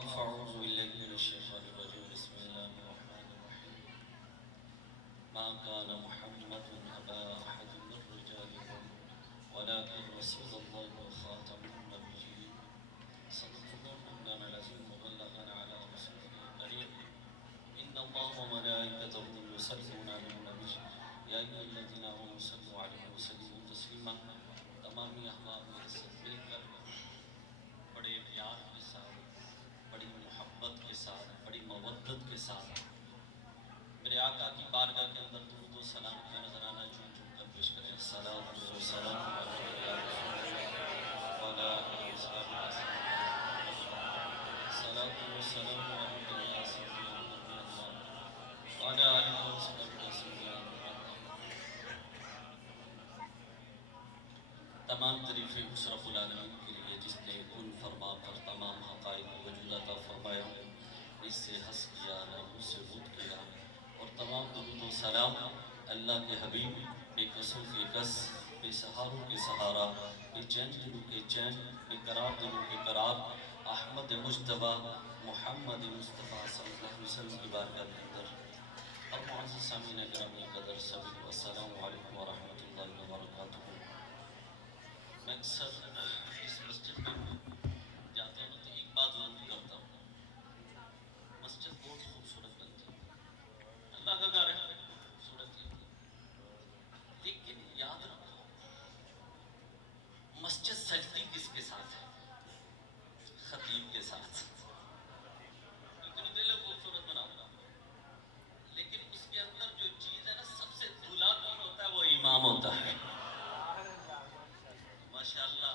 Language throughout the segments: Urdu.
فأعوذ بالله من الشيطان الرجيم بسم الله الرحمن الرحيم ما كان محمد أبا أحد من رجالكم ولكن رسول الله وخاتم النبيين صدق الله مولانا العظيم وبلغنا على رسوله الكريم إن الله وملائكته يصلون على النبي يا أيها الذين آمنوا صلوا عليه وسلموا تسليما تمامی احباب میرے ساتھ مل کر بڑے پیار کے ساتھ بڑی محبت کے ساتھ بڑی مودت کے ساتھ میرے آقا کی بارگاہ کے اندر درود و سلام کا نذرانہ چون چون کر پیش کریں صلاۃ و سلام تمام تعریفیں اس رب العالمین کے لیے جس نے کن فرما کر تمام حقائق وجود عطا فرمایا، اس سے ہنس کیا نہ اس سے غد کیا، اور تمام درود و سلام اللہ کے حبیب بے کسوں کے کس، بے سہاروں کے سہارا، بے چین دلوں کے چین، بے قرار دلوں کے قرار، احمد مجتبیٰ محمد مصطفیٰ صلی اللہ علیہ وسلم کی بارگاہ کے اندر اور معزز سامعین گرامی قدر سبھی السلام علیکم ورحمۃ اللہ وبرکاتہ۔ میں اکثر اس مسجد میں جاتا ہوں تو ایک بات ضرور کرتا ہوں، مسجد بہت خوبصورت بنتی ہے، اللہ کا گھر ہے، خوبصورت ہے، لیکن یاد رکھو مسجد سجدی کس کے ساتھ ہے؟ خطیب کے ساتھ۔ اتنی دل خوبصورت بناؤں گا، لیکن اس کے اندر جو چیز ہے نا سب سے دھلا کون ہوتا ہے؟ وہ امام ہوتا ہے۔ ماشاءاللہ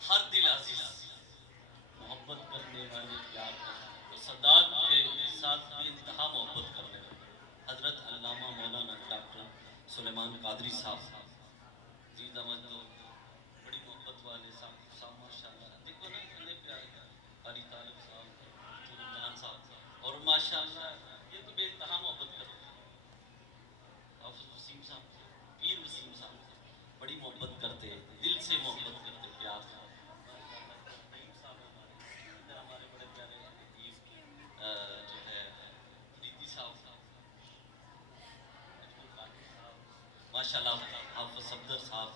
ہر دل عزیز محبت کرنے والے، پیار کرنے والے، صداق کے ساتھ بھی انتہا محبت کرنے والے حضرت علامہ مولانا ڈاکٹر سلیمان قادری صاحب جی دمت تو بڑی محبت والے صاحب ماشاءاللہ، دیکھو نا اتنے پیارے قاری طالب صاحب، عمران صاحب، اور ماشاءاللہ یہ تو بے انتہا محبت کرتے ہیں، حافظ وسیم صاحب، پیر وسیم صاحب بڑی محبت کرتے، دل سے محبت کرتے، پیار سے۔ ہمارے بڑے پیارے جو ہے ریتی صاحب، ماشاءاللہ حافظ صفدر صاحب،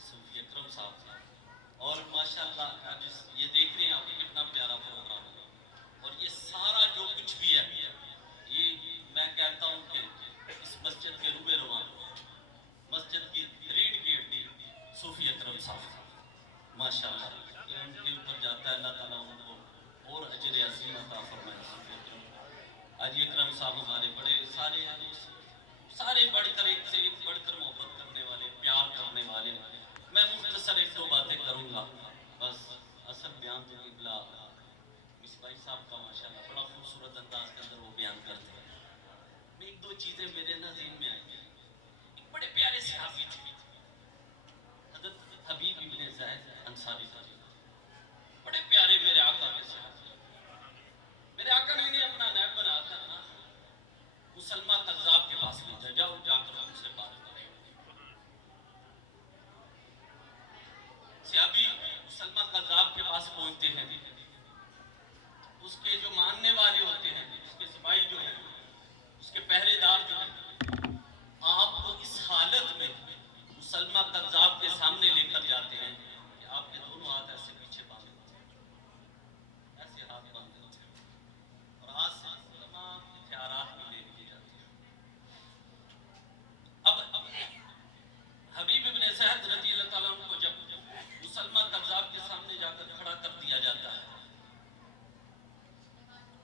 صوفی اکرم صاحب، اور ماشاءاللہ یہ دیکھ رہے ہیں آپ کتنا پیارا پروگرام ہے، اور یہ سارا جو کچھ بھی ہے یہ میں کہتا ہوں کہ اس مسجد کے روبے رواں مسجد کی ریڈ گیٹ دی صوفی اکرم صاحب ماشاءاللہ، یہ ان کے اوپر جاتا ہے، اللہ تعالیٰ ان کو اور اجر عظیم عطا فرمائے۔ صوفی اکرم حاجی اکرم صاحب ہمارے بڑے سارے بڑھ کر ایک سے ایک بڑھ کر محبت کرنے والے، پیار کرنے والے۔ میں مختصر ایک دو باتیں کروں گا بس، اصل بیان تو قبلہ مصباحی صاحب کا ماشاءاللہ بڑا خوبصورت انداز کے اندر وہ بیان کرتے ہیں۔ میں ایک دو چیزیں میرے ذہن میں آئی ہیں۔ بڑے پیارے صحابی تھے حضرت حبیب ابن زید انصاری تھے، بڑے پیارے میرے آقا کے صحابی۔ میرے آقا نے انہیں اپنا نائب بنا کر نا مسلمہ قذاب کے پاس لے جاؤ، جا کر ان سے بات کریں۔ صحابی مسلمہ قذاب کے پاس پہنچتے ہیں، اس کے جو ماننے والے ہوتے ہیں، اس کے سپاہی جو ہیں، اس کے پہرے دار جو ہیں، آپ کو اس حالت میں مسلمہ قذاب کے سامنے لے کر جاتے ہیں کہ آپ کے دونوں ہاتھ ایسے پیچھے باندھے ہوتے ہیں، ایسے ہاتھ باندھے ہوتے ہیں، اور ہاتھ سے تمام ہتھیارات بھی لے لیے جاتے ہیں۔ اب حبیب ابن زید رضی اللہ تعالیٰ عنہ کو جب مسلمہ قذاب کے سامنے جا کر کھڑا کر دیا جاتا ہے،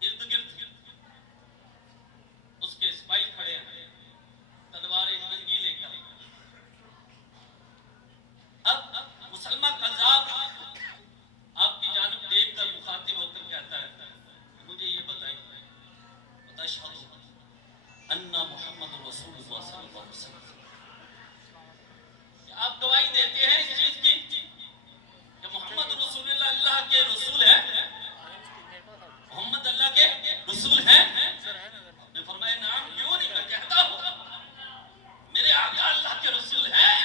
ارد گرد اس کے سپاہی کھڑے ہیں تلواریں ننگی لے کر۔ اب مسلمہ قذاب آپ کی جانب دیکھ کر مخاطب ہو کر کہتا ہے مجھے یہ بتائیں وَتَشْهَدُ أَنَّ مُحَمَّدُ رَسُولُ اللَّهِ صلی اللہ علیہ وسلم، کہ آپ گواہی دیتے ہیں اس چیز کی کہ محمد رسول اللہ اللہ کے رسول ہے، محمد اللہ کے رسول ہیں؟ نے فرمایا نعم، کیوں نہیں، میں کہتا ہوں میرے آقا اللہ کے رسول ہیں،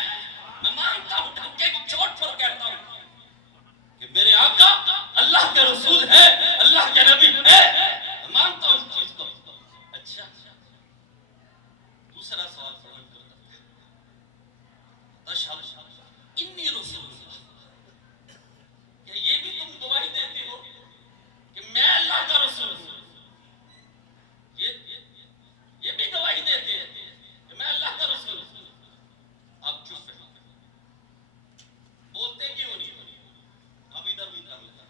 میں مانتا ہوں ڈھنکے کی چوٹ پر کہتا ہوں کہ میرے آقا اللہ اللہ کے رسول ہے، اللہ کے نبی ہے، مانتا ہوں اس چیز کو. اچھا دوسرا سوال سمجھ کرتا اشہد انی رسول اللہ، کیا یہ بھی تم گواہی دیتے ہو کہ میں اللہ کا رسول ہوں؟ یہ بھی گواہی دیتے ہیں کہ میں اللہ کا رسول ہوں. آپ چپ ہیں، بولتے کیوں نہیں؟ اب ادھر بھی کر لیتا،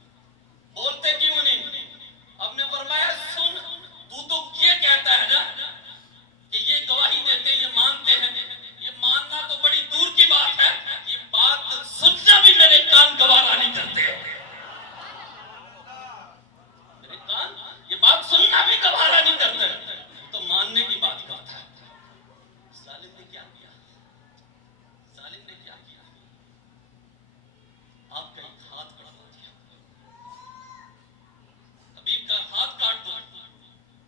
بولتے کیوں نہیں؟ اب نے فرمایا سن، تو یہ کہتا ہے نا کہ یہ گواہی دیتے ہیں، یہ مانتے ہیں. یہ ماننا تو بڑی دور کی بات ہے، یہ بات سننا بھی میرے کان گوارا نہیں کرتے. میرے کان یہ بات سننا بھی گوارا نہیں کرتے، تو ماننے کی بات کرتا ہے. ظالم نے کیا کیا؟ ظالم نے کیا کیا؟ آپ کا ایک ہاتھ کٹوا دیا، حبیب کا ہاتھ کاٹ دو.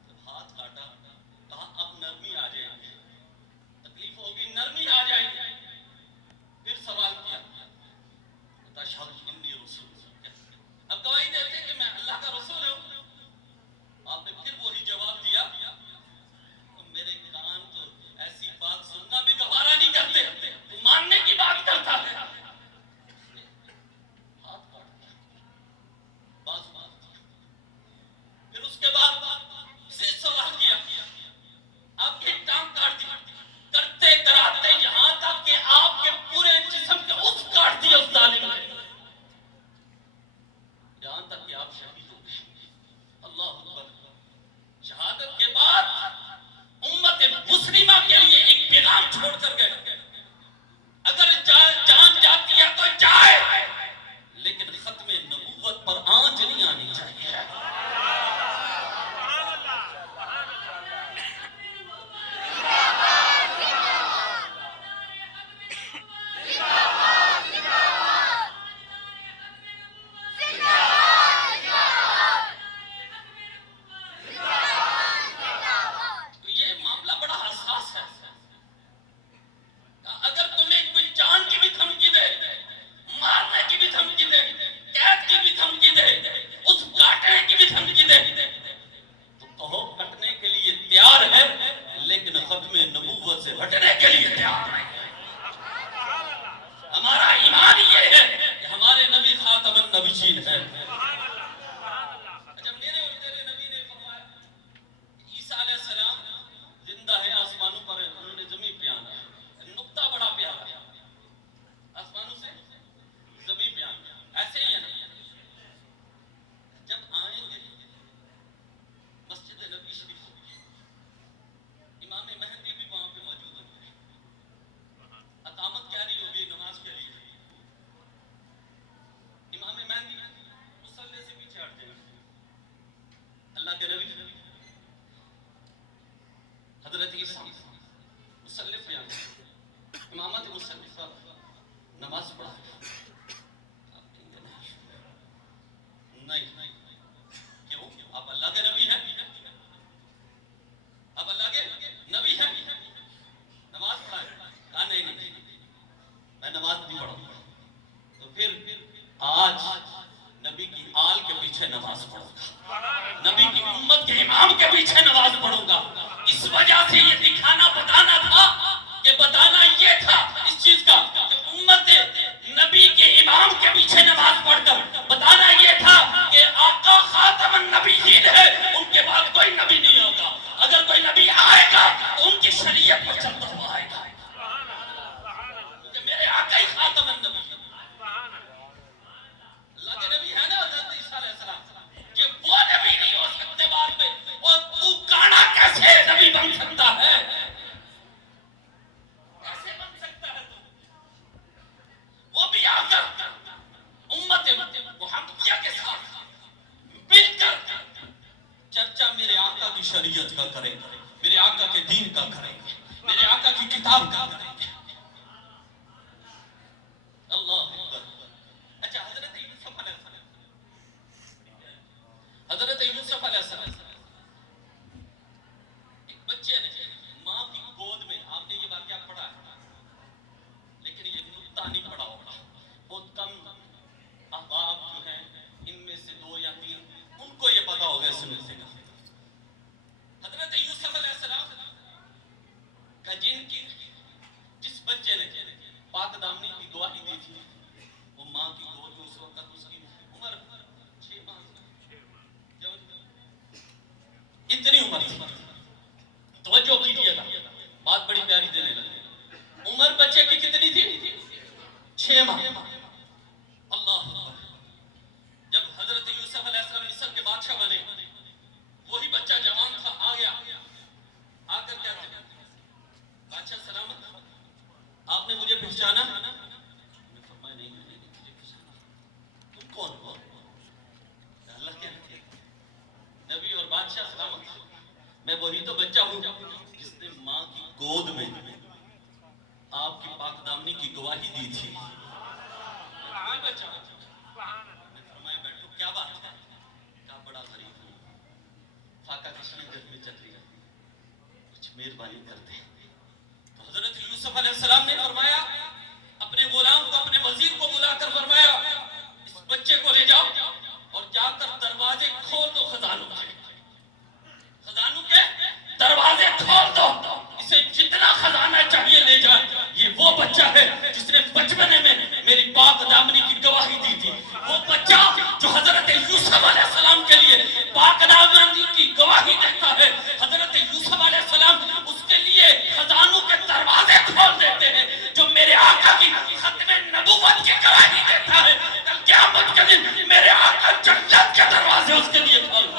جب ہاتھ کاٹا کہا اب نرمی آ جائے گی، تکلیف ہوگی، نرمی آ جائے گی. پھر سوال کیا اشہد انی رسول اللہ، اب گواہی دیتے کہ میں اللہ کا رسول ہوں. آپ نے پھر وہی جواب دیا. میرے کان تو ایسی بات سننا بھی گوارا نہیں کرتے، تو ماننے کی بات کرتا ہے. ہاتھ کاٹ دیا، بات بات دیا. پھر اس کے بعد سے سوال کیا، آپ کی ٹانگ کاٹ دی. کرتے کراتے یہاں تک کہ آپ کے پورے جسم کے اس کاٹ دیا اس ظالم نے، یہاں تک کہ آپ شہید ہو گئے. اللہ اکبر. شہادت کے بعد امت مسلمہ کے لیے ایک پیغام چھوڑ کر گئے. اگر جان جاتی ہے تو جائے، لیکن ختم نبوت پر آنچ نہیں آنی چاہیے. بچہ. میں فرمایا بیٹھو کیا بات ہے؟ کہا بڑا غریب ہوں, فاقہ کشی گھر میں چل رہی ہے, کچھ مہربانی کرتے ہیں. تو حضرت یوسف علیہ السلام نے فرمایا اپنے غلام کو, اپنے وزیر کو بلا کر فرمایا اس بچے کو لے جاؤ اور جا کر دروازے کھول دو, خزانوں کے دروازے کھول دو, اسے جتنا خزانہ چاہیے لے جائے. یہ وہ بچہ ہے جس نے بچپنے میں میری پاک دامنی کی گواہی دی تھی, وہ بچہ جو حضرت یوسف علیہ السلام کے لیے پاک دامنی کی گواہی دیتا ہے. حضرت یوسف علیہ السلام اس کے لیے خزانوں کے دروازے کھول دیتے ہیں, جو میرے آقا کی ختم نبوت کی گواہی دیتا ہے. کل قیامت کے دن میرے آقا جنت کے دروازے اس کے لیے کھول دیں.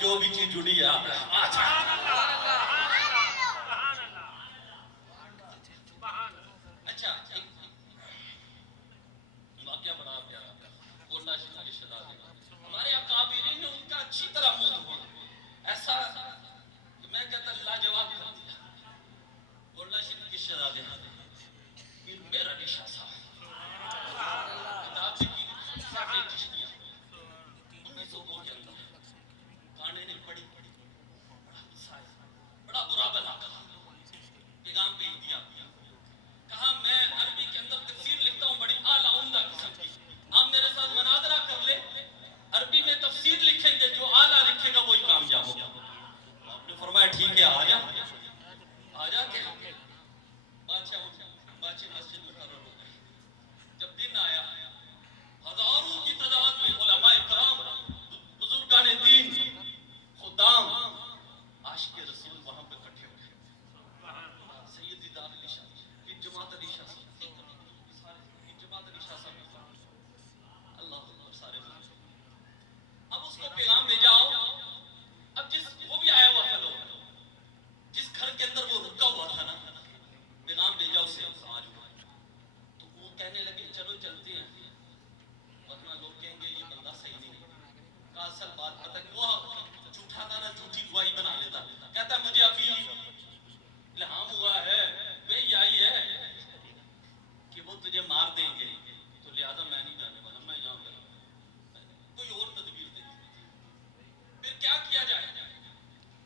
جو بھی چیز جڑی ہے اچھا واقعہ بڑا پیارا گولڈا شریف کے شہزادے ہمارے اکابرین نے ان کا اچھی طرح موت ہوا ایسا کہ میں کہتا لاجواب کر دیا. گولڈا شریف کے شہزادے پھر میرا نشا صاحب کتاب لکھی ساڑھے چشتیاں 1902 کے اندر گانے نے پڑھی بڑا برا بلا پیغام بھیج دیا. کہا میں عربی کے اندر تفسیر لکھتا ہوں بڑی اعلیٰ عمدہ قسم کی, آپ میرے ساتھ مناظرہ کر لیں, عربی میں تفسیر لکھیں گے, جو اعلیٰ لکھے گا وہی کامیاب ہوگا. آپ نے فرمایا ٹھیک ہے آ جا کے بادشاہ مسجد مقرر ہو گئے. جب دن آیا ہزاروں کی تعداد میں علماء کرام, بزرگان دین, خدام, عاشق رسول وہاں پہ اکٹھے ہو گئے. سیدی دار علی شاہ, جماعت علی شاہ صاحب, جماعت علی شاہ صاحب, اللہ اکبر سارے. اب اس کو پیغام بھیجاؤ. اب وہ بھی آیا ہوا تھا, جس گھر کے اندر وہ رکا ہوا تھا نا, پیغام بھیجا اسے آج ہوا. تو وہ کہنے لگے چلو چلتے ہیں, ورنہ لوگ کہیں گے یہ بندہ صحیح نہیں. کا اصل بات پتہ کہ وہ جھوٹا تھا نا, جھوٹی گواہی بنا لیتا. کہتا مجھے ابھی الہام ہوا ہے, وہی آئی ہے کہ وہ تجھے مار دیں گے, تو لہذا میں نہیں جانے والا, میں یہاں پہ کوئی اور تدبیر دے. پھر کیا کیا جائے؟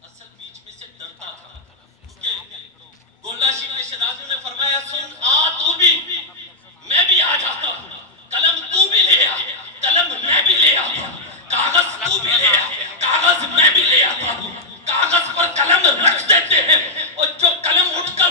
اصل بیچ میں سے ڈرتا تھا. گولڈا شریف کے شہزادے نے فرمایا سن آ تو بھی, میں بھی آ جاتا ہوں. قلم تو بھی لے آ, قلم میں بھی لے آتا ہوں. کاغذ تو بھی لے آ, کاغذ میں بھی لے آتا ہوں. کاغذ پر قلم رکھ دیتے ہیں, اور جو قلم اٹھ کر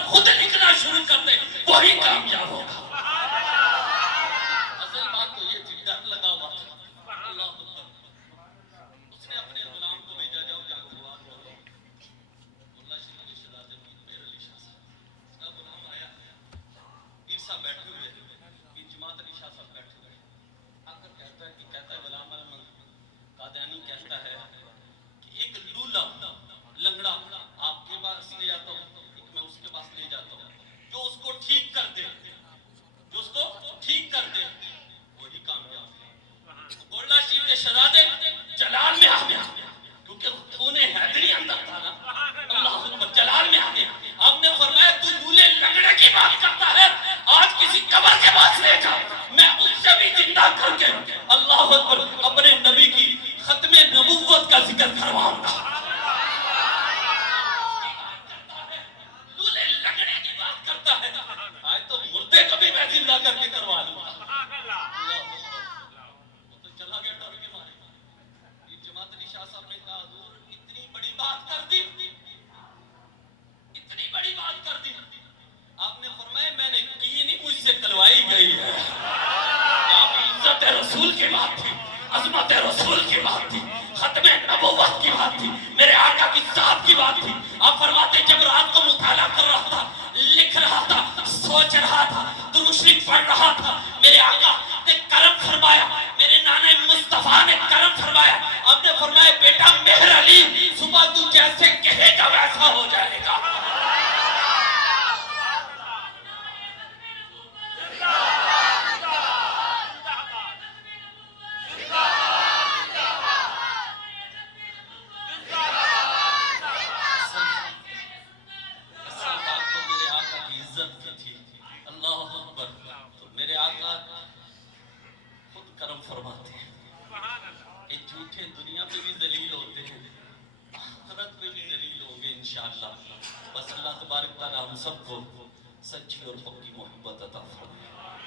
لے جا، میں اس سے بھی زندہ کر کے اللہ اکبر اپنے نبی کی ختم نبوت کا ذکر کرواؤں گا۔ لولے لگڑے کی بات کرتا ہے، آج تو مردے کو بھی میں زندہ کر کے کروا لوں گا۔ وہ تو چلا گیا ڈر کے مارے۔ یہ جماعت علی شاہ صاحب نے کہا حضور اتنی بڑی بات کر دی، اتنی بڑی بات کر دی۔ آپ نے فرمایا میں نے کی نہیں، مجھ سے کلوائی گئی ہے۔ آپ عزت رسول کی بات تھی، عظمت رسول کی بات تھی، ختم نبوت کی بات تھی، میرے آقا کی ذات کی بات تھی۔ آپ فرماتے جب رات کو مطالعہ کر رہا تھا، لکھ رہا تھا، سوچ رہا تھا، درود شریف پڑھ رہا تھا، میرے آقا نے کرم فرمایا، میرے نانا مصطفیٰ نے کرم فرمایا۔ آپ نے فرمایا بیٹا مہر علی صبح تو جیسے کہے گا ویسا ہو جائے گا۔ میرے آقا خود کرم فرماتے ہیں، یہ جھوٹے دنیا پہ بھی ذلیل ہوتے ہیں، آخرت پہ بھی ذلیل ہوں گے انشاءاللہ۔ بس اللہ تبارک تعالی ہم سب کو سچی اور پکی محبت عطا فرمائے۔